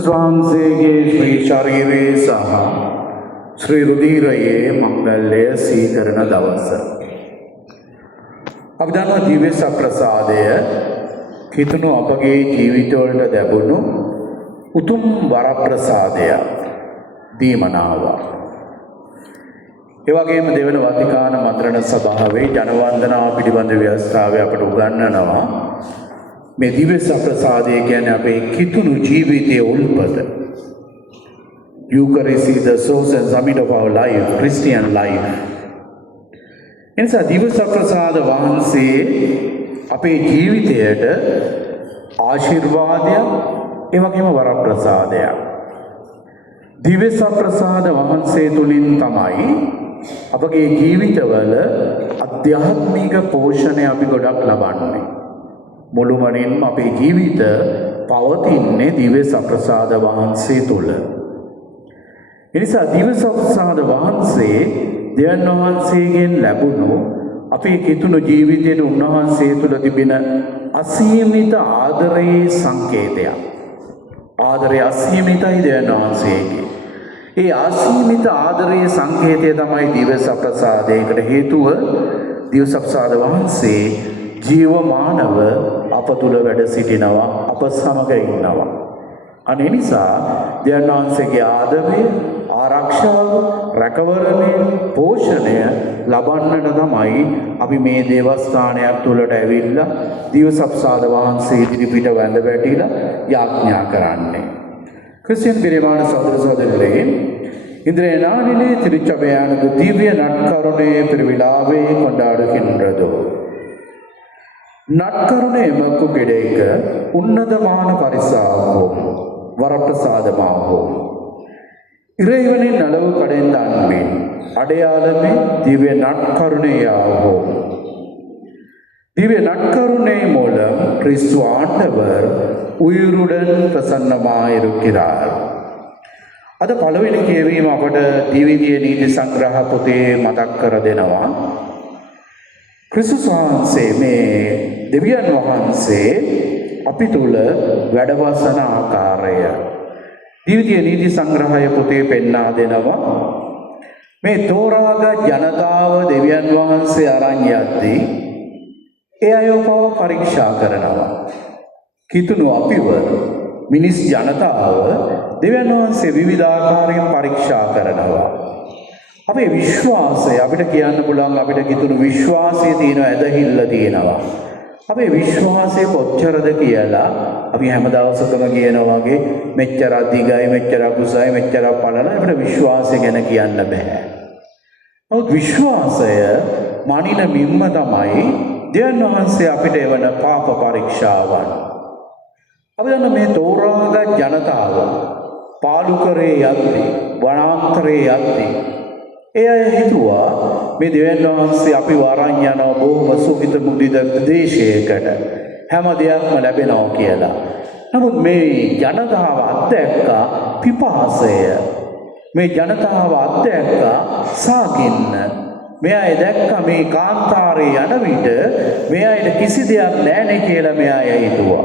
ස්වාංසේගේ ශ්‍රී ශරීරයේ සහ ශ්‍රී රුධිරයේ මංගල්‍ය සීකරන දවස. අපි දන්නවා දිව්‍ය සප්‍රසාදය හිතනු අපගේ ජීවිතවලට ලැබුණු උතුම් වරප්‍රසාදයක්, දීමනාවක්. ඒ වගේම දෙවන වතිකාන මන්ත්‍රණ සභාවේ ජනවන්දනාව පිළිබඳ ව්‍යවස්ථාවේ අපට උගන්වනවා මේ දිව්‍ය සප්‍රසාදය කියන්නේ අපේ කිතුණු ජීවිතයේ උල්පත. Eucharist is the source and summit of our life, Christian life. එනිසා දිව්‍ය සප්‍රසාද වහන්සේ අපේ ජීවිතයට ආශිර්වාදයක්, ඒ වගේම වරප්‍රසාදයක්. දිව්‍ය සප්‍රසාද වහන්සේ තුලින් තමයි අපගේ ජීවිතවල අධ්‍යාත්මික පෝෂණය අපි ගොඩක් ලබන්නේ. මුළුමනින්ම අපේ ජීවිත පවතින්නේ දිව්‍ය සප්‍රසාද වහන්සේ තුල. එනිසා දිව්‍ය සප්‍රසාද වහන්සේ දෙවියන් වහන්සේගෙන් ලැබුණු අපේ කිතුණු ජීවිතයේ උන්වහන්සේ තුල තිබෙන අසීමිත ආදරයේ සංකේතයක්. ආදරය අසීමිතයි දෙවියන් වහන්සේගේ. ඒ අසීමිත ආදරයේ සංකේතය තමයි දිව්‍ය සප්‍රසාදයකට හේතුව. දිව්‍ය සප්‍රසාද වහන්සේ ජීවමානව අප තුල වැඩ සිටිනවා, අප සමග ඉන්නවා. අනේ නිසා දෙවියන් වහන්සේගේ ආදරය, ආරක්ෂාව, රැකවරණය, පෝෂණය ලබන්නට තමයි අපි මේ දේවස්ථානයක් තුලට ඇවිල්ලා දිව්‍ය සප්‍රසාද වහන්සේ ඉදිරිපිට වැඳ වැටිලා යාඥා කරන්නේ. கிறிஸ்டியன் பிரியமான சகோதர சகோதரிகளே, இன்றைய நாளிலே திருச்சபையானது திவ்ய நற்கருணை பெருவிழாவை கொண்டாடுகின்றது. நற்கருணை எமக்கு கிடைக்க உன்னதமான பரிசாகும், வரப்பிரசாதமாகும். இறைவனின் அளவு கடைந்த அன்பின் அடையாளமே திவ்ய நற்கருணையாகும். திவ்ய நற்கருணை மூலம் கிறிஸ்து ஆண்டவர் உயிருடன் பிரசன்னமாயிருக்கிறார். අද පළවෙනි කියවීම අපට දිවිදිය නීති සංග්‍රහ පොතේ මතක් කර දෙනවා. ක්‍රිස්තුස් වහන්සේ, මේ දෙවියන් වහන්සේ අපි තුල වැඩවසන ආකාරය දිවිදිය නීති සංග්‍රහය පොතේ පෙන්වා දෙනවා. මේ තෝරාගත් ජනතාව දෙවියන් වහන්සේ අරන් යද්දී ඒ අයව පරීක්ෂා කරනවා. කිතුණු අපිව, මිනිස් ජනතාව දෙවියන් වහන්සේ විවිධාකාරයෙන් පරීක්ෂා කරනවා. අපේ විශ්වාසය, අපිට කියන්න පුළුවන් අපිට කිතුණු විශ්වාසයේ තියෙන ඇදහිල්ල තියෙනවා. අපේ විශ්වාසය කොච්චරද කියලා අපි හැම දවසකම කියනවා වගේ මෙච්චර අධිගයි, මෙච්චර කුසයි, මෙච්චර පළල අපිට විශ්වාසය ගැන කියන්න බෑ. නමුත් විශ්වාසය මනින මිම්ම තමයි දෙවියන් වහන්සේ අපිට එවන පාප පරීක්ෂාවන්. අපි දන්න මේ තෝරාගත් ජනතාව පාලු කරේ යද්දී, වනාන්තරයේ යද්දී ඒ අය හිතුවා මේ දෙවියන් වහන්සේ අපි වරන් යනවා බොහොම සුඛිත මුදිත ප්‍රදේශයකට, හැම දෙයක්ම ලැබෙනවා කියලා. නමුත් මේ ජනතාව අත්දැක්කා පිපාසය. මේ ජනතාව අත්දැක්කා සාගින්න. මේ අය දැක්කා මේ කාන්තාරේ යන විට මේ අයට කිසි දෙයක් නැහැ කියලා මේ අය හිතුවා.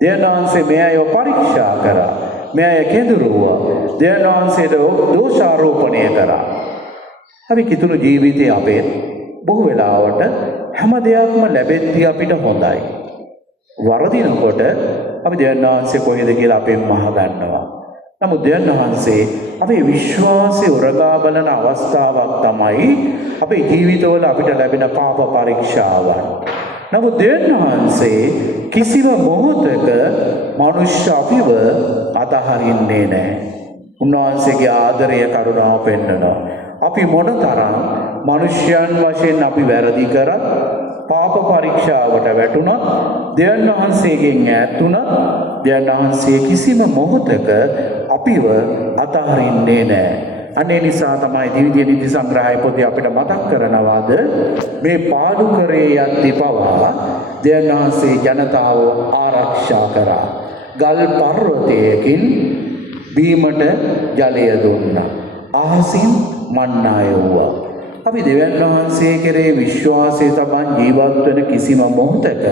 දෙවියන් වහන්සේ මේ අයව පරීක්ෂා කරා. මේ අය කෙඳුරුවා. දෙවියන් වහන්සේට දෝෂාරෝපණය කරා. අපි කිතුණු ජීවිතයේ අපේ බොහෝ වෙලාවට හැම දෙයක්ම ලැබෙද්දී අපිට හොඳයි. වරදිනකොට අපි දෙවියන් වහන්සේ කොහෙද කියලා අපෙන් අහගන්නවා. නමුත් දෙවියන් වහන්සේ අපේ විශ්වාසය උරගා බලන අවස්ථාවක් තමයි අපේ ජීවිතවල අපිට ලැබෙන පාප පරීක්ෂාවන්. නමුත් දෙවියන් වහන්සේ කිසිම මොහොතක මනුෂ්‍ය අපිව අතහරින්නේ නැහැ. උන්වහන්සේගේ ආදරය, කරුණාව පෙන්වනවා. අපි මොනතරම් මනුෂ්‍යයන් වශයෙන් අපි වැරදි කරත්, පාප පරීක්ෂාවට වැටුණත්, දෙවියන් වහන්සේගෙන් ඈත් වුණත්, දෙවියන් වහන්සේ කිසිම මොහොතක අපිව අතහරින්නේ නැහැ. අනේ නිසා තමයි දිවිදිය නීති සංග්‍රහය පොතේ අපිට මතක් කරනවාද මේ පාඩු කරේ යද්දී පවා දෙවියන් වහන්සේ ජනතාව ආරක්ෂා කරා. ගල් පර්වතයකින් බීමට ජලය දුන්නා. අහසින් මන්නාය වූවා. අපි දෙවියන් වහන්සේ කෙරේ විශ්වාසය තබන් ජීවත් වෙන කිසිම මොහොතක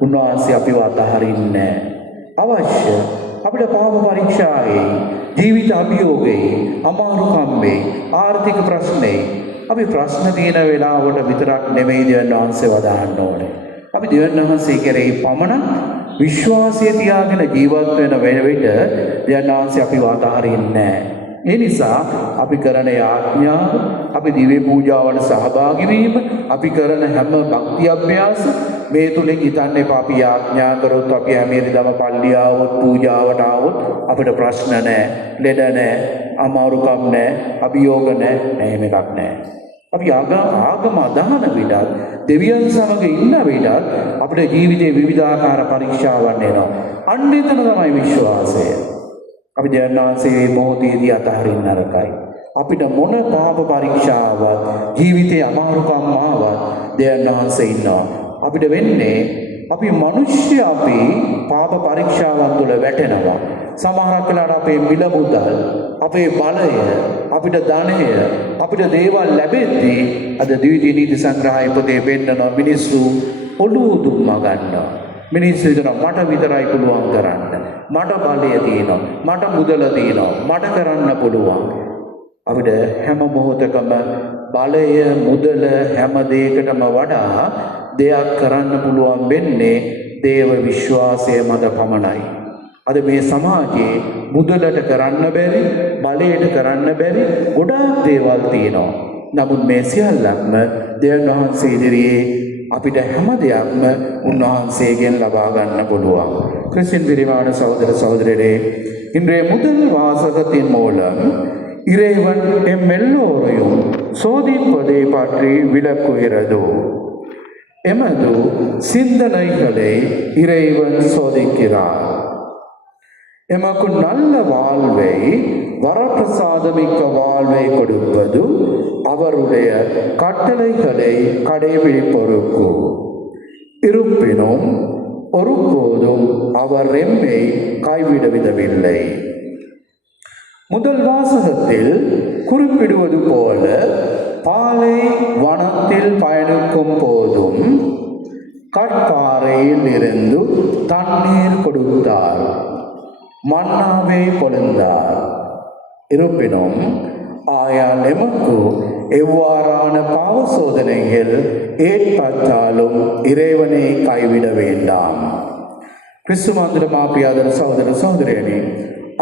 උන්වහන්සේ අපිව අතහරින්නේ නැහැ. අවශ්‍ය අපිට පාප පරීක්ෂාවේ ජීවිත අභියෝගේ අමාරුකම්මේ ආර්ථික ප්‍රශ්නේ අපි ප්‍රශ්න තියෙන වෙලාවට විතරක් නෙමෙයි දෙවියන් වහන්සේ වදාන්න ඕනේ. අපි දෙවියන් වහන්සේ කෙරෙහි පමණ විශ්වාසය තියාගෙන ජීවත් වෙන වෙලෙට දෙවියන් වහන්සේ අපිව අතහරින්නේ නැහැ. ඒ නිසා අපි කරන යාඥාව, අපි දිව්‍ය පූජාවල සහභාගී වීම, අපි කරන හැම භක්ති අභ්‍යාස මේ තුලින් හිතන්න එපා අපි යාඥා කරොත් අපි හැමෙරිදම පල්ලිය ආවොත් පූජාවට ආවොත් අපිට ප්‍රශ්න නැහැ, ලෙඩ නැහැ, අමාරුකම් නැහැ, අභියෝග නැහැ, එහෙම එකක් නැහැ. අපි ආගම අදහන විටත් දෙවියන් සමග ඉන්න විටත් අපේ ජීවිතේ විවිධාකාර පරීක්ෂාවන් එනවා. අන්න එතන තමයි විශ්වාසය. අපි දෙවියන් වහන්සේ මොහොතේදී අතහරින්න නරකයි. අපිට මොන පාප පරීක්ෂාවක් ජීවිතේ අමාරුකම් ආවත් දෙවියන් වහන්සේ ඉන්නවා. අපිට වෙන්නේ අපි මිනිස්සු අපි පාප පරීක්ෂාවන් තුළ වැටෙනවා. සමහරක් වෙලාවට අපේ මිල මුදල්, අපේ බලය, අපිට ධනය, අපිට දේවල් ලැබෙද්දී අද ද්විතීයි නීති සංග්‍රහයේ පොතේ පෙන්නන මිනිස්සු ඔළුව දුම්මා ගන්නවා. මිනිස්සු හිතනවා මට විතරයි පුළුවන් කරන්න. මට බලය තියෙනවා. මට මුදල තියෙනවා. මට කරන්න පුළුවන්. අපිට හැම මොහොතකම බලය, මුදල හැම දෙයකටම වඩා දෙයක් කරන්න පුළුවන් වෙන්නේ දේව විශ්වාසය මත පමණයි. අද මේ සමාජයේ මුදලට කරන්න බැරි, බලයට කරන්න බැරි ගොඩාක් දේවල් තියෙනවා. නමුත් මේ සියල්ලක්ම දෙවියන් වහන්සේ ඉදිරියේ අපිට හැම දෙයක්ම උන්වහන්සේගෙන් ලබා ගන්න පුළුවන්. கிறிஸ்டின் பிரிவான சகோதர சகோதரரே, இன்றைய முதல் வாசகத்தின் மூலம் இறைவன் எம் எல்லோரையும் சோதிப்பதை பற்றி விளக்குகிறது. எமது சிந்தனைகளை இறைவன் சோதிக்கிறார். எமக்கு நல்ல வாழ்வை, வரப்பிரசாதமிக்க வாழ்வை கொடுப்பது அவருடைய கட்டளைகளை கடைபிடிப்பதற்கு. இருப்பினும் ஒருபோதும் அவர் எம்மை கைவிடவில்லை. முதல் வாசகத்தில் குறிப்பிடுவது போல பாலை வனத்தில் பயணிக்கும் போதும் கற்பாறையில் இருந்து தண்ணீர் கொடுத்தார், மன்னாவை பொழிந்தார். இருப்பினும் ஆயால் எமக்கு எவ்வாறான பாவ சோதனைகள் ஏற்பட்டாலும் இறைவனை கைவிட வேண்டாம். கிறிஸ்துமாந்திர මාපියාදර සහෝදර සහෝදරයනි,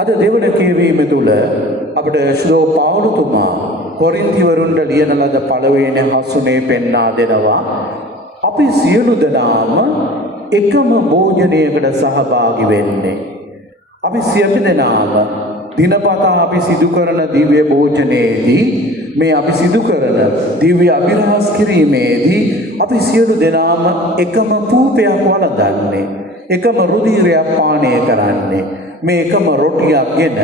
අද දෙවන කියවීම තුළ අපට ශ්‍රෝ පවුලතුමා කොරින්තිවරුන්ට ලියන ලද පළවෙනි හසුනේ පෙන්වා දෙනවා අපි සියලු දෙනාම එකම භෝජනයකට සහභාගී වෙන්නේ. අපි සියලු දෙනාම දිනපතා අපි සිදු කරන දිව්‍ය භෝජනයේදී, මේ අපි සිදු කරන දිව්‍ය අභිරහස් කිරීමේදී අපි සියලු දෙනාම එකම පූපයක් වළඳන්නේ, එකම රුධිරයක් පානය කරන්නේ, මේ එකම රොටියක්ගෙන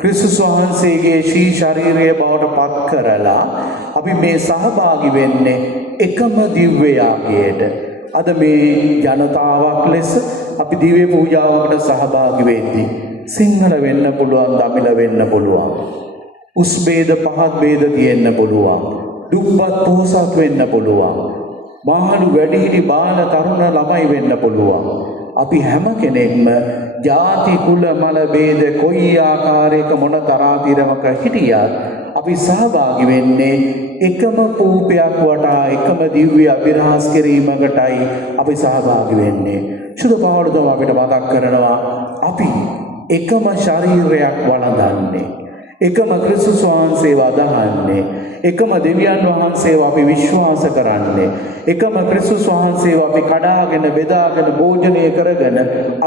ක්‍රිස්තුස් වහන්සේගේ ශී ශරීරය බවට පත් කරලා අපි මේ සහභාගී වෙන්නේ එකම දිව්‍ය යාගයට. අද මේ ජනතාවක් ලෙස අපි දිව්‍ය පූජාවකට සහභාගී වෙද්දී සිංහල වෙන්න පුළුවන්, දමිළ වෙන්න පුළුවන්, උස් ભેද පහත් ભેද තියෙන්න පුළුවන්, දුප්පත් පොහොසත් වෙන්න පුළුවන්, මහලු වැඩිහිටි බාල තරුණ ළමයි වෙන්න පුළුවන්. අපි හැම කෙනෙක්ම ಜಾති කුල මල ભેද කොයි ආකාරයක මොන තරාතිරමක හිටියත් අපි සහභාගී වෙන්නේ එකම පූපයක් වටා එකම දිව්‍ය අභිරහස් කිරීමකටයි අපි සහභාගී වෙන්නේ. සුදු පහවලුදම අපිට මතක් කරනවා අපි එකම ශරීරයක් වළඳන්නේ, එකම ක්‍රිස්තුස් වහන්සේව අදහන්නේ, එකම දෙවියන් වහන්සේව අපි විශ්වාස කරන්නේ, එකම ක්‍රිස්තුස් වහන්සේව අපි කඩාගෙන බෙදාගෙන භෝජනය කරගෙන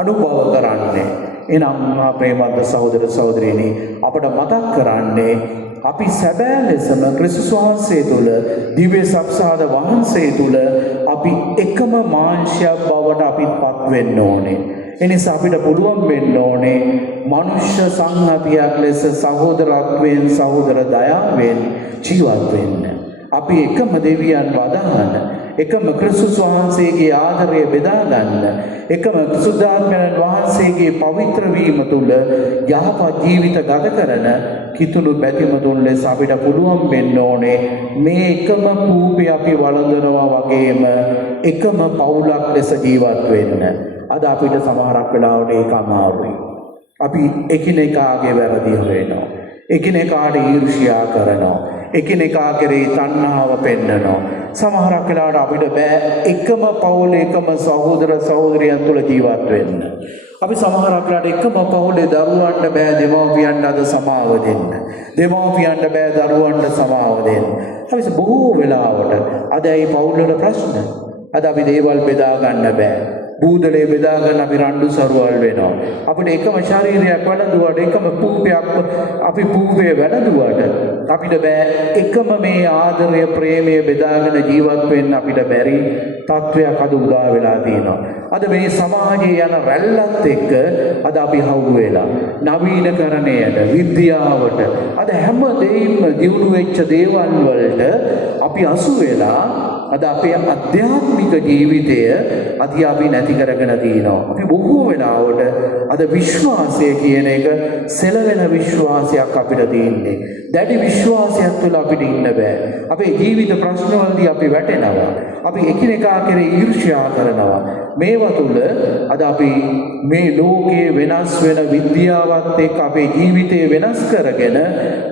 අනුභව කරන්නේ. එනම් මහා ප්‍රේමවත් සහෝදර සහෝදරියනි, අපට මතක් කරන්නේ අපි සැබෑ ලෙසම ක්‍රිස්තුස් වහන්සේ තුළ, දිව්‍ය සත්සාද වහන්සේ තුළ අපි එකම මාංශයක් බවට අපිපත් වෙන්න ඕනේ. එනිසා අපිට පුළුවන් වෙන්න ඕනේ මනුෂ්‍ය සංහතියක් ලෙස සහෝදරත්වයෙන්, සහෝදර දයාවෙන් ජීවත් වෙන්න. අපි එකම දෙවියන් වදහන, එකම ක්‍රිස්තුස් වහන්සේගේ ආදරය බෙදා ගන්න, එකම සුද්ධාත්මයන් වහන්සේගේ පවිත්‍ර වීම තුළ යහපත් ජීවිත ගත කරන කිතුණු බැතිමතුන් ලෙස අපිට පුළුවන් වෙන්න ඕනේ මේ එකම කූපේ අපි වළඳනවා වගේම එකම පවුලක් ලෙස ජීවත් වෙන්න. අද අපිට සමහරක් වෙලාවට ඒක අමාරුයි. අපි එකිනෙකාගේ වැරදි හොයනවා. එකිනෙකාට ඊර්ෂ්‍යා කරනවා. එකිනෙකා කෙරෙහි තණ්හාව පෙන්නනවා. සමහරක් වෙලාවට අපිට බෑ එකම පවුලේ එකම සහෝදර සහෝදරියන් තුල ජීවත් වෙන්න. අපි සමහරක් වෙලාවට එකම පවුලේ දරුවන්ට බෑ දෙමව්පියන්ට අද සමාව දෙන්න. දෙමව්පියන්ට බෑ දරුවන්ට සමාව දෙන්න. අපි බොහෝ වෙලාවට අද ඒ පවුල්වල ප්‍රශ්න. අද අපි දේවල් බෙදා ගන්න බෑ. බූදලේ බෙදා ගන්න අපි රණ්ඩු සරුවල් වෙනවා. අපිට එකම ශරීරයක් වැළඳුවාට එකම පූපයක් අපි පූපේ වැළඳුවාට අපිට බෑ එකම මේ ආදරය ප්‍රේමය බෙදාගෙන ජීවත් වෙන්න අපිට බැරි තත්වයක් අද උදා වෙලා තියෙනවා. අද මේ සමාජයේ යන රැල්ලත් එක්ක අද අපි හවු වෙලා නවීනකරණයට විද්‍යාවට අද හැම දෙයක්ම දියුණු වෙච්ච දේවල් වලට අපි අසු වෙලා අද අපේ අධ්‍යාත්මික ජීවිතය අපි නැති කරගෙන තියෙනවා. අපි බොහෝ වෙලාවට අද විශ්වාසය කියන එක සෙලවෙන විශ්වාසයක් අපිට තියෙන්නේ. දැඩි විශ්වාසයක් තුළ අපිට ඉන්න බෑ. අපේ ජීවිත ප්‍රශ්නවලදී අපි වැටෙනවා. අපි එකිනෙකා කෙරෙහි ඊර්ෂ්‍යා කරනවා. මේවා තුළ අද අපි මේ ලෝකයේ වෙනස් වෙන විද්‍යාවත් එක්ක අපේ ජීවිතය වෙනස් කරගෙන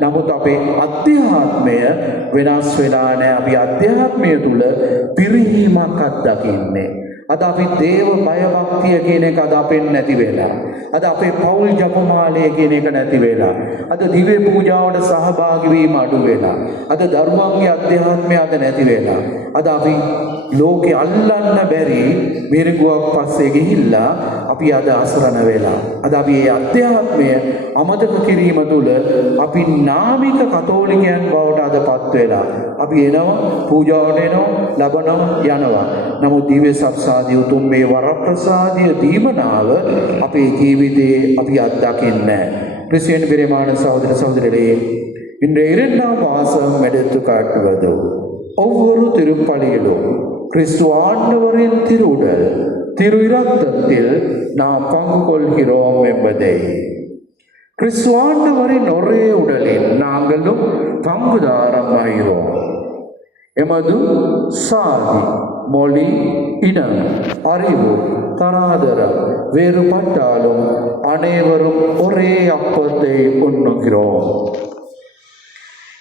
නමුත් අපේ අධ්‍යාත්මය වෙනස් වෙලා නැහැ. අපි අධ්‍යාත්මය තුළ පිරිහීමක් අත්දකින්නේ. අද අපි දේව බය භක්තිය කියන එක අද අපෙන් නැති වෙලා. අද අපේ පෞල් ජපමාලය කියන එක නැති වෙලා. අද දිව්‍ය පූජාවට සහභාගී වීම අඩු වෙලා. අද ධර්මංගයේ අධ්‍යාත්මය අද නැති වෙලා. අද අපි ලෝකේ අල්ලන්න බැරි මිරිගුවක් පස්සේ ගිහිල්ලා අපි අද අසරණ වෙලා. අද අපි මේ අධ්‍යාත්මය අමතක කිරීම තුළ අපි නාමික කතෝලිකයන් බවට අදපත් වෙලා. අපි එනවා පූජාවට එනවා ලබනවා යනවා. නමුත් දිව්‍ය සත්සාදී උතුම් මේ වරප්‍රසාදිය දීමනාව අපේ ජීවිතේ අපි අත්දකින්නේ නැහැ. கிறிஸ்டியன் பிரியமான சகோதர சகோதரிகளே, இன்றைய 2ஆம் வாசகம் எடுத்து காட்டுவது ஒவ்வொரு திருப்பலியிலும் கிறிஸ்து ஆண்டவரின் திருவுடல் திரு இரத்தத்தில் நாம் பங்கு கொள்கிறோம் என்பதை. கிறிஸ்து ஆண்டவரின் ஒரே உடலில் நாங்களும் பங்குதாரமாகிறோம். எமது சாதி, மொழி, இனம், அறிவு, தராதரம் வேறுபட்டாலும் அனைவரும் ஒரே அப்பத்தை உண்ணுகிறோம்.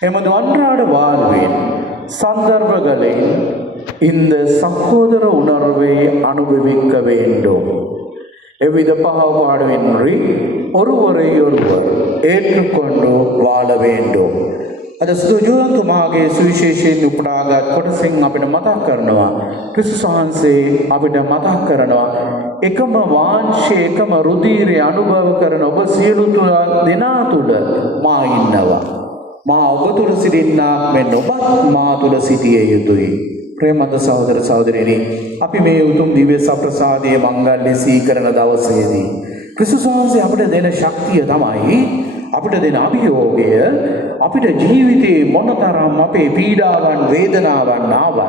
எமது அன்றாட வாழ்வின் சந்தர்ப்பங்களில் இந்த சகோதர உணர்வை அனுபவிக்க வேண்டும். எவ்வித பாகுபாடுமின்றி ஒருவரை ஒருவர் ஏற்றுக்கொண்டு வாழ வேண்டும். අද සුදුජුවන්තුමාගේ සුවිශේෂයෙන් උපුටාගත් කොටසින් අපිට මතක් කරනවා ක්‍රිස්තුස් වහන්සේ අපිට මතක් කරනවා එකම වාංශය එකම රුධිරය අනුභව කරන ඔබ සියලු දෙනා තුළ මා ඉන්නවා. මා ඔබ තුළ සිටින්නාක් මෙන් ඔබත් මා තුළ සිටිය යුතුයි. ප්‍රේමන්ත සහෝදර සහෝදරියනි, අපි මේ උතුම් දිව්‍ය සප්‍රසාදයේ මංගල්‍ය සීකරන දවසේදී ක්‍රිස්තුස් වහන්සේ අපිට දෙන ශක්තිය තමයි අපිට දෙන අභියෝගය අපිට ජීවිතේ මොනතරම් අපේ පීඩාවන් වේදනාවන් ආවත්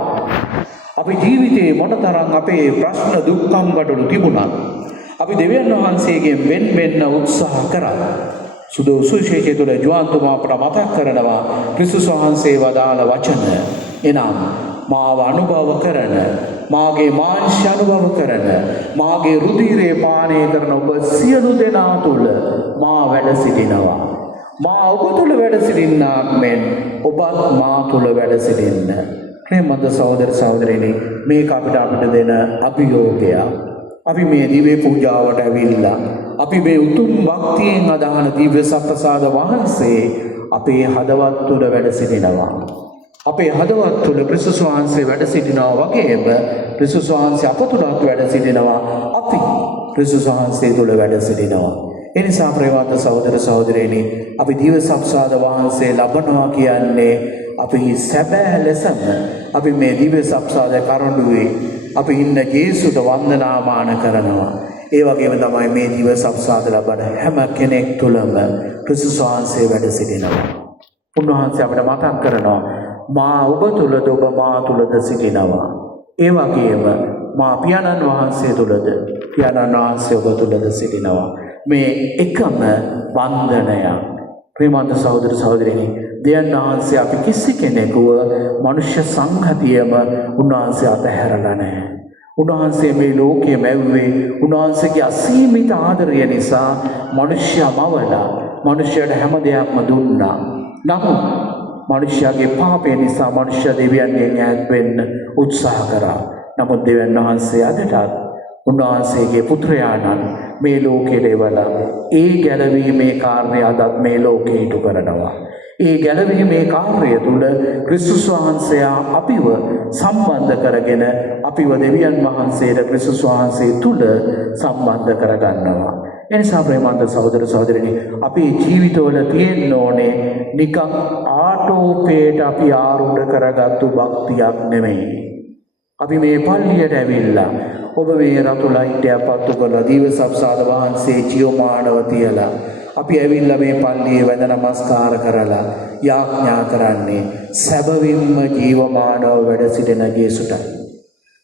අපි ජීවිතේ මොනතරම් අපේ ප්‍රශ්න දුක්ඛම් ගැටලු තිබුණත් අපි දෙවියන් වහන්සේගෙන් වෙන්න උත්සාහ කරා. සුවිශේෂය තුළ ජුවන්තුමා අපට මතක් කරනවා ක්‍රිස්තුස් වහන්සේ වදාළ වචන. එනම් මාව අනුභව කරන, මාගේ මාංශ අනුභව කරන, මාගේ රුධිරේ පානය කරන ඔබ සියලු දෙනා තුළ මා වැඩ සිටිනවා. මා ඔබ තුළ වැඩ සිටින්නාක් මෙන් ඔබත් මා තුළ වැඩ සිටින්න. ප්‍රේමන්ත සහෝදර සහෝදරියනි, මේක අපිට දෙන අභියෝගයක්. අපි මේ දිව්‍ය පූජාවට ඇවිල්ලා අපි මේ උතුම් භක්තියෙන් අදහන දිව්‍ය සප්‍රසාද වහන්සේ අපේ හදවත් තුළ වැඩ සිටිනවා. අපේ හදවත් තුළ ක්‍රිස්තුස් වහන්සේ වැඩ සිටිනවා වගේම ක්‍රිස්තුස් වහන්සේ අප තුළත් වැඩ සිටිනවා. අපි ක්‍රිස්තුස් වහන්සේ තුළ වැඩ සිටිනවා. ඒ නිසා ප්‍රේමවත් සහෝදර සහෝදරියනි, අපි දිව්‍ය සප්‍රසාද වහන්සේ ලබනවා කියන්නේ අපි සැබෑ ලෙසම අපි මේ දිව්‍ය සප්‍රසාද කරඬුවේ අපි ඉන්න ජේසුට වන්දනාමාන කරනවා. ඒ වගේම තමයි මේ දිව්‍ය සප්‍රසාද ලබන හැම කෙනෙක් තුළම ක්‍රිස්තුස් වහන්සේ වැඩ සිටිනවා. උන්වහන්සේ අපිට මතක් කරනවා මා ඔබ තුළද ඔබ මා තුළද සිටිනවා. ඒ වගේම මා පියාණන් වහන්සේ තුළද පියාණන් වහන්සේ ඔබ තුළද සිටිනවා. මේ එකම වන්දනයක්. ප්‍රේමන්ත සහෝදර සහෝදරියනි, දෙවියන් වහන්සේ අපි කිසි කෙනෙකුව මනුෂ්‍ය සංහතියම උන්වහන්සේ අතහැරලා නැහැ. උන්වහන්සේ මේ ලෝකයේ මැව්වේ උන්වහන්සේගේ අසීමිත ආදරය නිසා මිනිස්යා මවලා මිනිස්යාට හැම දෙයක්ම දුන්නා. නමුත් මිනිස්යාගේ පාපය නිසා මිනිස්යා දෙවියන්ගෙන් ඈත් වෙන්න උත්සාහ කරා. නමුත් දෙවියන් වහන්සේ අදටත් උන්වහන්සේගේ පුත්‍රයාණන් මේ ලෝකෙට එවලා ඒ ගැලවීමේ කාර්යය අදත් මේ ලෝකෙ ඉටු කරනවා. ඒ ගැලවීමේ කාර්යය තුළ ක්‍රිස්තුස් වහන්සේ අපිව සම්බන්ධ කරගෙන අපිව දෙවියන් වහන්සේට ක්‍රිස්තුස් වහන්සේ තුළ සම්බන්ධ කරගන්නවා. එනිසා ප්‍රේමන්ත සහෝදර සහෝදරිනි අපේ ජීවිතවල තියෙන්න ඕනේ නිකන් ආටෝපේට අපි ආරූඪ කරගත්තු භක්තියක් නෙමෙයි. අපි මේ පල්ලියට ඇවිල්ලා ඔබ මේ රතු ලයිට් එක පත්තු කරලා දීවසප්සාද වහන්සේ ජීවමානව තියලා අපි ඇවිල්ලා මේ පල්ලියේ වැඳ නමස්කාර කරලා යාඥා කරන්නේ සැබවින්ම ජීවමානව වැඩ සිටින ජේසුටයි.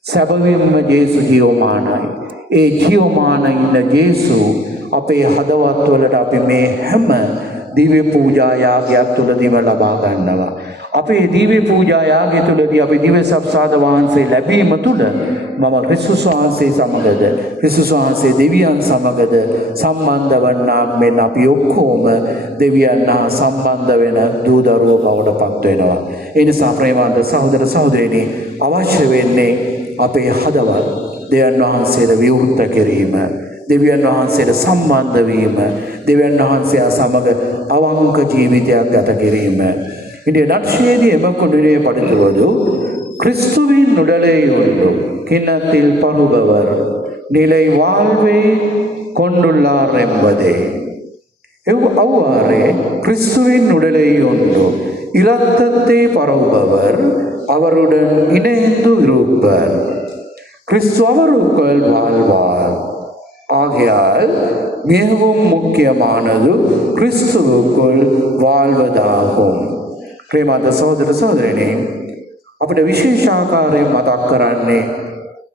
සැබවින්ම ජේසු ජීවමානයි. ඒ ජීවමාන ඉන්න ජේසු අපේ හදවත් වලට අපි මේ හැම දිව්‍ය පූජා යාගයක් තුලදීම ලබා ගන්නවා. අපේ දිව්‍ය පූජා යාගය තුලදී අපි දිවසප්සාද වහන්සේ ලැබීම තුල මම ක්‍රිස්තුස් වහන්සේ සමගද ක්‍රිස්තුස් වහන්සේ දෙවියන් සමගද සම්බන්ධ වන්නාක් මෙන්න අපි ඔක්කොම දෙවියන් හා සම්බන්ධ වෙන දූ දරුවෝ බවට පත් වෙනවා. ඒ නිසා ප්‍රේමවන්ත සහෝදර සහෝදරියනි අවශ්‍ය වෙන්නේ අපේ හදවත දෙවියන් වහන්සේට විවෘත කිරීම, දෙවියන් වහන්සේට සම්බන්ධ වීම, දෙවියන් වහන්සේ සමග අවංක ජීවිතයක් ගත කිරීම. இந்த நற்செய்தி எமக்குள்ளே படித்துவது கிறிஸ்துவின் உடலையுண்டு கிண்ணத்தில் பருபவர் நிலை வாழ்வை கொண்டுள்ளார் என்பதே. அவ்வாறே கிறிஸ்துவின் உடலையுண்டு இரத்தத்தை பரவுபவர் அவருடன் இணைந்து இருப்பர். கிறிஸ்து அவருக்குள் வாழ்வார். ஆகையால் மிகவும் முக்கியமானது கிறிஸ்துவுக்குள் வாழ்வதாகும். ප්‍රේමන්ත සහෝදර සහෝදරියනි අපිට විශේෂාකාරයෙන් මතක් කරන්නේ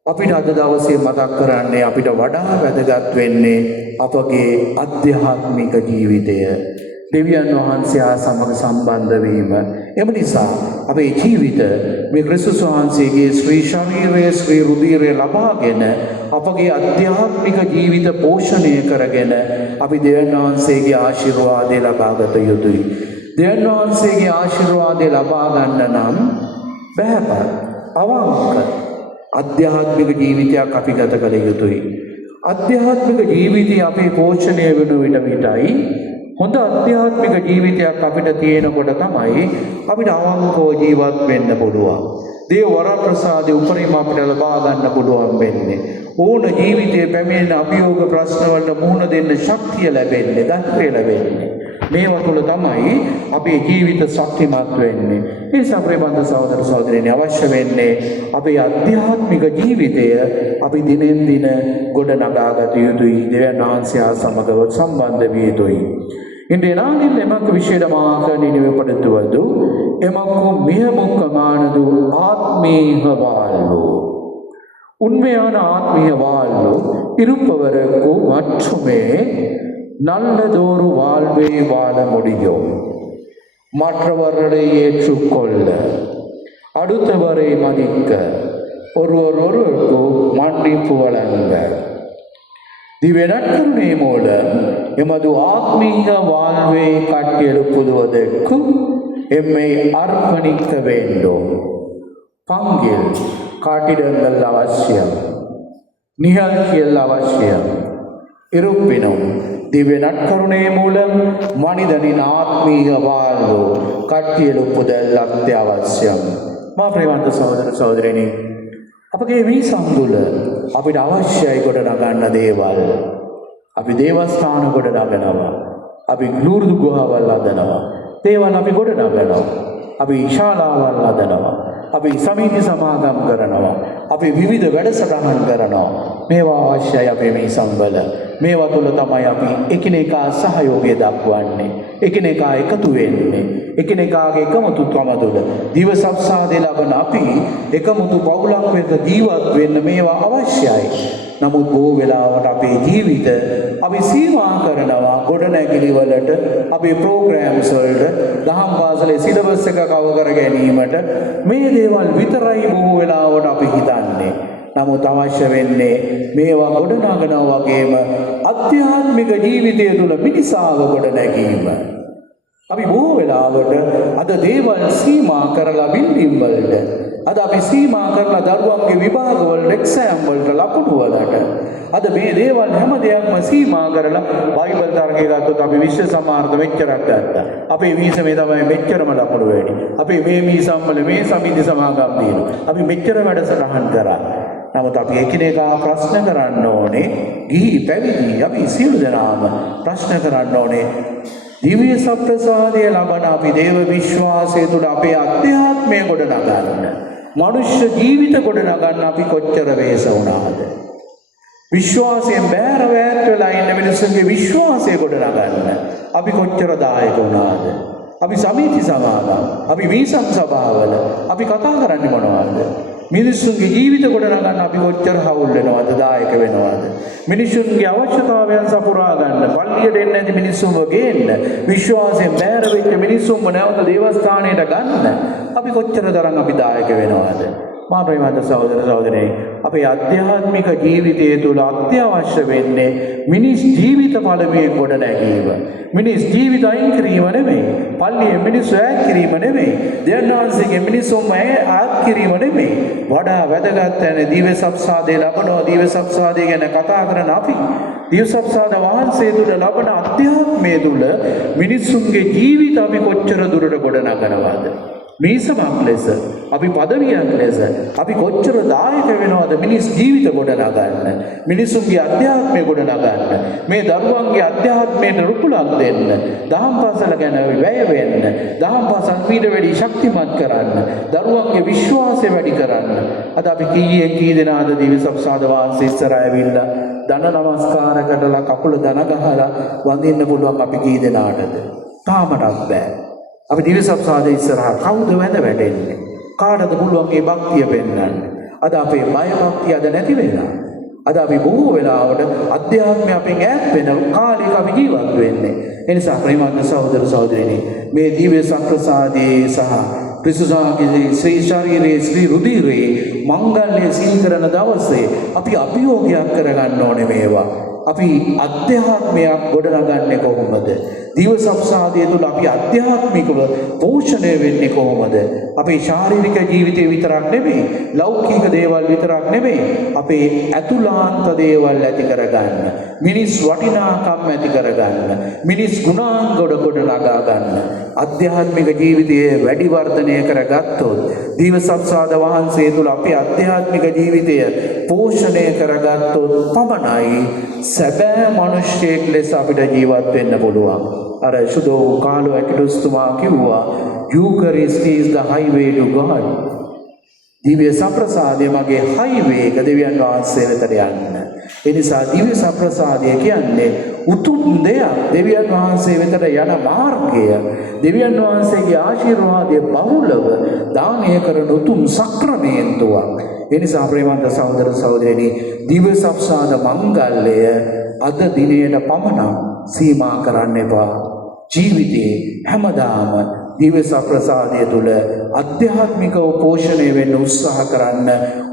අපිට අද දවසේ මතක් කරන්නේ අපිට වඩා වැදගත් වෙන්නේ අපගේ අධ්‍යාත්මික ජීවිතය දෙවියන් වහන්සේ සමග සම්බන්ධ වීම. එම නිසා අපේ ජීවිත මේ ක්‍රිස්තුස් වහන්සේගේ ශ්‍රී ශරීරයේ ශ්‍රී රුධිරය ලබාගෙන අපගේ අධ්‍යාත්මික ජීවිත පෝෂණය කරගෙන අපි දෙවියන් වහන්සේගේ ආශිර්වාදය ලබාගත යුතුයි. දෙවියන් වහන්සේගේ ආශිර්වාදය ලබා ගන්න නම් බෑපත් අවංක අධ්‍යාත්මික ජීවිතයක් අපි ගත කළ යුතුයි. අධ්‍යාත්මික ජීවිතය අපේ පෝෂණය වෙන විටයි හොඳ අධ්‍යාත්මික ජීවිතයක් අපිට තියෙනකොට තමයි අපිට අවංකව ජීවත් වෙන්න පුළුවන්. දේව වරප්‍රසාදයේ උපරිම අපිට ලබා ගන්න පුළුවන් වෙන්නේ. ඕන ජීවිතයේ පැමිණෙන අභියෝග ප්‍රශ්න වලට මුහුණ දෙන්න ශක්තිය ලැබෙන්නේ, ධෛර්යය ලැබෙන්නේ. මේවා තුළ තමයි අපේ ජීවිත ශක්තිමත් වෙන්නේ. ඒ නිසා ප්‍රේමන්ත සහෝදර සහෝදරියනි අවශ්‍ය වෙන්නේ අපේ අධ්‍යාත්මික ජීවිතය අපි දිනෙන් දින ගොඩනගාගත යුතුයි. දෙවියන් වහන්සේ සමගව සම්බන්ධ විය යුතුයි. இன்றைய நாளில் எமக்கு விஷயமாக நினைவுபடுத்துவது எமக்கு மிக முக்கியமானது ஆத்மீக வாழ்வு. உண்மையான ஆத்மீக வாழ்வு இருப்பவருக்கு மட்டுமே நல்லதொரு வாழ்வை வாழ முடியும். மற்றவர்களை ஏற்றுக்கொள்ள, அடுத்தவரை மதிக்க, ஒருவருக்கு மன்னிப்பு வழங்க, திவ்ய நற்கருணை மூலம் எமது ஆத்மீக வாழ்வை கட்டியெழுப்புவதற்கு எம்மை அர்ப்பணிக்க வேண்டும். பங்கில் காட்டிடங்கள் அவசியம், நிகழ்ச்சிகள் அவசியம். இருப்பினும் திவ்ய நற்கருணை மூலம் மனிதனின் ஆத்மீக வாழ்வு கட்டியெழுப்புதல் அத்தியாவசியம். ප්‍රේමන්ත සහෝදර සහෝදරියනි අපගේ මේ සම්බුල අපිට අවශ්‍යයි කොට නගන්න දේවල්. අපි දේවස්ථාන කොට නගනවා. අපි ලූර්දු ගුහාවල් හදනවා. දේවල් අපි කොට නගනවා. අපි ශාලාවල් හදනවා. අපි සමිති සමාගම් කරනවා. අපි විවිධ වැඩසටහන් කරනවා. මේවා අවශ්‍යයි අපේ මේ සම්බල. මේවා තුළ තමයි අපි එකිනෙකා සහයෝගය දක්වන්නේ. එකිනෙකා එකතු වෙන්නේ. එකිනෙකාගේ එකමුතුකම තුළ දිවසප්සාදේ ලබන අපි එකමුතු පවුලක් වෙත ජීවත් වෙන්න මේවා අවශ්‍යයි. නමුත් බොහෝ වෙලාවට අපේ ජීවිත අපි සීමා කරනවා ගොඩනැගිලි වලට, අපේ ප්‍රෝග්‍රෑම්ස් වලට, දහම් පාසලේ සිලබස් එක කව කර ගැනීමට. මේ දේවල් විතරයි බොහෝ වෙලාවට අපි හිතන්නේ. නමුත් අවශ්‍ය වෙන්නේ මේවා ගොඩනගනවා වගේම අධ්‍යාත්මික ජීවිතය තුළ මිනිසාව ගොඩනැගීම. අපි බොහෝ වෙලාවට අද දේවල් සීමා කරලා බිල්ඩින් වලට, අද අපි සීමා කරලා දරුවන්ගේ විභාග වලට, එක්සෑම් වලට, ලකුණු වලට, අද මේ දේවල් හැම දෙයක්ම සීමා කරලා බයිබල් තරගය ගත්තොත් අපි විශ්ව සමාර්ථ මෙච්චරක් ගත්තා. අපේ වීසමේ තමයි මෙච්චරම ලකුණු වැඩි. අපේ මේ වීසම් වල මේ සමිති සමාගම් දිනු. අපි මෙච්චර වැඩසටහන් කරා. නමුත් අපි එකිනෙකා ප්‍රශ්න කරන්න ඕනේ. ගිහි පැවිදි අපි සියලු දෙනාම ප්‍රශ්න කරන්න ඕනේ. දිව්‍ය සප්‍රසාදය ලබන අපි දේව විශ්වාසය තුළ අපේ අධ්‍යාත්මය ගොඩනගන්න, මනුෂ්‍ය ජීවිත ගොඩනගන්න අපි කොච්චර වෙහෙස වුණාද? විශ්වාසයෙන් බැහැර වැට වෙලා ඉන්න මිනිස්සුන්ගේ විශ්වාසය ගොඩනගන්න අපි කොච්චර දායක වුණාද? අපි සමිති සමාගම්, අපි වීසම් සභාවල අපි කතා කරන්නේ මොනවද? මිනිස්සුන්ගේ ජීවිත ගොඩනගන්න අපි කොච්චර හවුල් වෙනවද, දායක වෙනවද? මිනිස්සුන්ගේ අවශ්‍යතාවයන් සපුරා ගන්න, පල්ලියට එන්නේ නැති මිනිස්සුන්ව ගේන්න, විශ්වාසයෙන් බැහැර වෙච්ච මිනිස්සුන්ව නැවත දේවස්ථානයට ගන්න අපි කොච්චර තරම් අපි දායක වෙනවද? මා ප්‍රේමවත් සහෝදර සහෝදරයනි, අපේ අධ්‍යාත්මික ජීවිතය තුළ අත්‍යවශ්‍ය වෙන්නේ මිනිස් ජීවිත පළමුවෙන් ගොඩ නැගීම. මිනිස් ජීවිත අයින් කිරීම නෙමෙයි, පල්ලියේ මිනිස්සු ඈත් කිරීම නෙමෙයි, දෙවියන්වහන්සේගේ මිනිස්සුන්ම ඈත් කිරීම නෙමෙයි. වඩා වැදගත් යන දිව්‍ය සප්‍රසාදය ලබනවා. දිව්‍ය සප්‍රසාදය ගැන කතා කරන අපි දිව්‍ය සප්‍රසාද වහන්සේ තුළ ලබන අධ්‍යාත්මය තුළ මිනිස්සුන්ගේ ජීවිත අපි කොච්චර දුරට ගොඩ නගනවද? මේසමක් ලෙස, අපි පදවියක් ලෙස අපි කොච්චර දායක වෙනවද මිනිස් ජීවිත ගොඩනගන්න, මිනිසුන්ගේ අධ්‍යාත්මය ගොඩනගන්න, මේ දරුවන්ගේ අධ්‍යාත්මයට රුකුලක් දෙන්න, දහම් පාසල ගැන වැය වෙන්න, දහම් පාසල් ඊට වැඩි ශක්තිමත් කරන්න, දරුවන්ගේ විශ්වාසය වැඩි කරන්න. අද අපි කී දෙනාද දිව්‍ය සප්‍රසාද වාසී ඉස්සර ඇවිල්ලා දන නමස්කාර කරලා කකුල දන ගහලා වඳින්න පුළුවන් අපි කී දෙනාටද? තාමටත් බෑ. අපි දිව්‍ය සප්‍රසාදයේ ඉස්සරහා කවුද වැඳ වැටෙන්නේ? කාටද පුළුවන් මේ භක්තිය පෙන්වන්න? අද අපේ බය භක්තිය අද නැති වෙලා. අද අපි බොහෝ වෙලාවට අධ්‍යාත්මය අපෙන් ඈත් වෙන කාලයක අපි ජීවත් වෙන්නේ. ඒ නිසා ප්‍රේමවත් සහෝදර සහෝදරියනි, මේ දිව්‍ය සප්‍රසාදයේ සහ ක්‍රිස්තුසාගේ ශ්‍රී ශරීරයේ ශ්‍රී රුධිරයේ මංගල්‍ය සීල් කරන දවසේ අපි අභියෝගයක් කරගන්න ඕනේ මේවා. අපි අධ්‍යාත්මයක් ගොඩනගන්නේ කොහොමද? දිව්‍ය සප්‍රසාදය තුළ අපි අධ්‍යාත්මිකව පෝෂණය වෙන්නේ කොහොමද? අපේ ශාරීරික ජීවිතේ විතරක් නෙමෙයි, ලෞකික දේවල් විතරක් නෙමෙයි, අපේ අතුලාන්ත දේවල් ඇති කරගන්න, මිනිස් වටිනාකම් ඇති කරගන්න, මිනිස් ගුණාංග ගොඩ නගා ගන්න, අධ්‍යාත්මික ජීවිතයේ වැඩි වර්ධනය කරගත්තොත්, දිව්‍ය සප්‍රසාද වහන්සේ තුළ අපේ අධ්‍යාත්මික ජීවිතය පෝෂණය කරගත්තොත් පමණයි සැබෑ මිනිසෙක් ලෙස අපිට ජීවත් වෙන්න පුළුවන්. අර සුදෝ කාලෝ ඇකිඩුස්තුමා කිව්වා, Eucharist is the highway to God. දිව්‍ය සප්‍රසාදය මගේ highway එක දෙවියන් වහන්සේ වෙතට යන්න. ඒ නිසා දිව්‍ය සප්‍රසාදය කියන්නේ උතුම් දෙයක්, දෙවියන් වහන්සේ වෙතට යන මාර්ගය, දෙවියන් වහන්සේගේ ආශිර්වාදය බහුලව දානය කරන උතුම් සක්‍රමේන්තුවක්. ඒ නිසා ප්‍රේමවත් සහෝදර සහෝදරියනි, දිව්‍ය සප්‍රසාද මංගල්‍යය අද දිනේට පමණක් සීමා කරන්න එපා. ජීවිතේ හැමදාම දිව්‍ය සප්‍රසාදය තුළ අධ්‍යාත්මිකව පෝෂණය වෙන්න උත්සාහ කරන්න.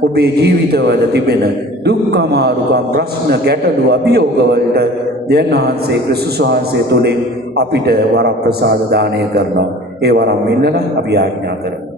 ඔබේ ජීවිතවල තිබෙන දුක් අමාරුකම්, ප්‍රශ්න, ගැටලු, අභියෝගවලට දෙවියන් වහන්සේ ක්‍රිස්තුස් වහන්සේ තුළින් අපිට වරප්‍රසාද දානය කරනවා. ඒ වරම් ඉල්ලලා අපි ආඥා කරමු.